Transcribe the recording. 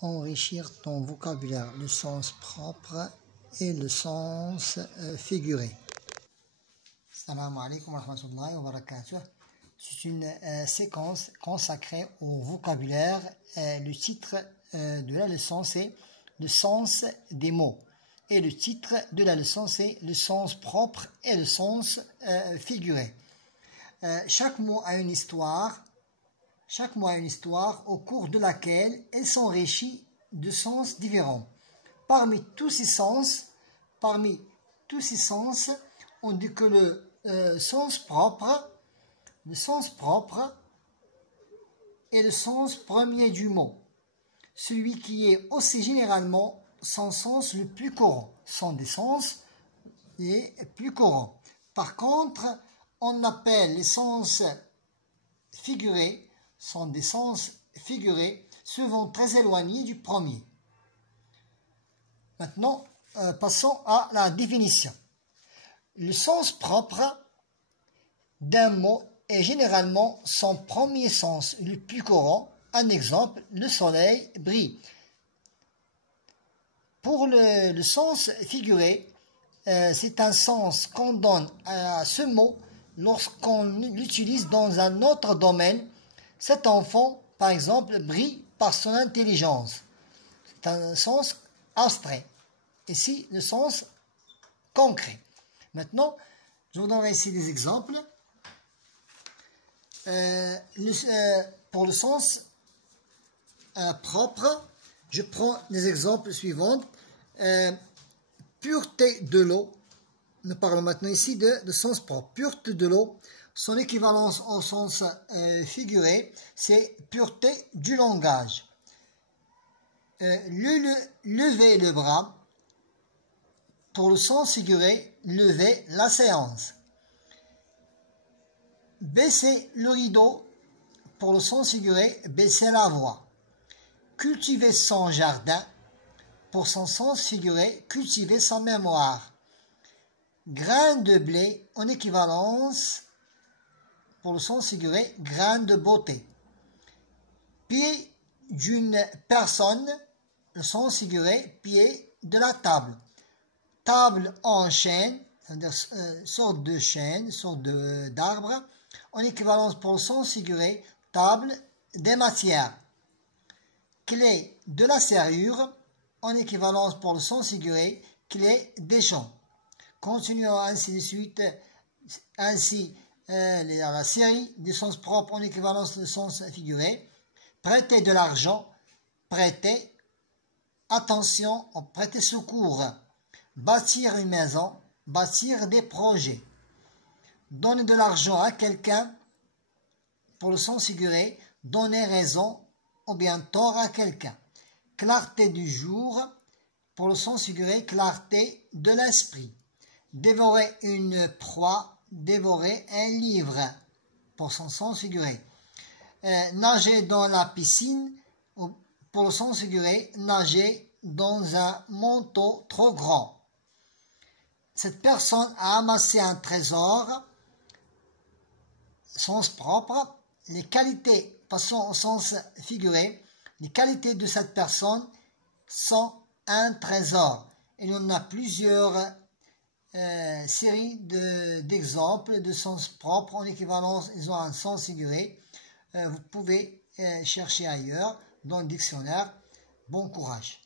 enrichir ton vocabulaire, le sens propre et le sens figuré. Assalamu alaikum wa rahmatullahi wa barakatuh. C'est une séquence consacrée au vocabulaire. Le titre de la leçon, c'est le sens des mots. Et le titre de la leçon, c'est le sens propre et le sens figuré. Chaque mot a une histoire. Chaque mot a une histoire au cours de laquelle elle s'enrichit de sens différents. Parmi tous ces sens, on dit que le sens propre est le sens premier du mot, celui qui est aussi généralement son sens le plus courant, sont des sens les plus courants. Par contre, on appelle les sens figurés, sont des sens figurés, souvent très éloignés du premier. Maintenant, passons à la définition. Le sens propre d'un mot est généralement son premier sens le plus courant. Un exemple, le soleil brille. Pour le sens figuré, c'est un sens qu'on donne à ce mot lorsqu'on l'utilise dans un autre domaine. Cet enfant, par exemple, brille par son intelligence. C'est un sens abstrait. Ici, le sens concret. Maintenant, je vous donnerai ici des exemples. Pour le sens propre, je prends les exemples suivants. Pureté de l'eau. Nous parlons maintenant ici de sens propre. Pureté de l'eau. Son équivalence au sens figuré, c'est pureté du langage. Lever le bras. Pour le sens figuré, lever la séance. Baisser le rideau. Pour le sens figuré, baisser la voix. Cultiver son jardin. Pour son sens figuré, cultiver sa mémoire. Grain de blé en équivalence, pour le sens figuré, grain de beauté. Pied d'une personne, le sens figuré, pied de la table. Table en chêne, c'est-à-dire sorte de chêne, sorte d'arbre, en équivalence pour le sens figuré, table des matières. Clé de la serrure, en équivalence pour le sens figuré, clé des champs. Continuons ainsi de suite, ainsi la série du sens propre en équivalence de sens figuré. Prêter de l'argent, prêter attention, prêter secours. Bâtir une maison, bâtir des projets. Donner de l'argent à quelqu'un, pour le sens figuré, donner raison ou bien tort à quelqu'un. Clarté du jour, pour le sens figuré, clarté de l'esprit. Dévorer une proie, dévorer un livre, pour son sens figuré. Nager dans la piscine, pour le sens figuré, nager dans un manteau trop grand. Cette personne a amassé un trésor, sens propre. Les qualités, passons au sens figuré, les qualités de cette personne sont un trésor. Il y en a plusieurs séries d'exemples de sens propre en équivalence, ils ont un sens figuré. Vous pouvez chercher ailleurs dans le dictionnaire. Bon courage.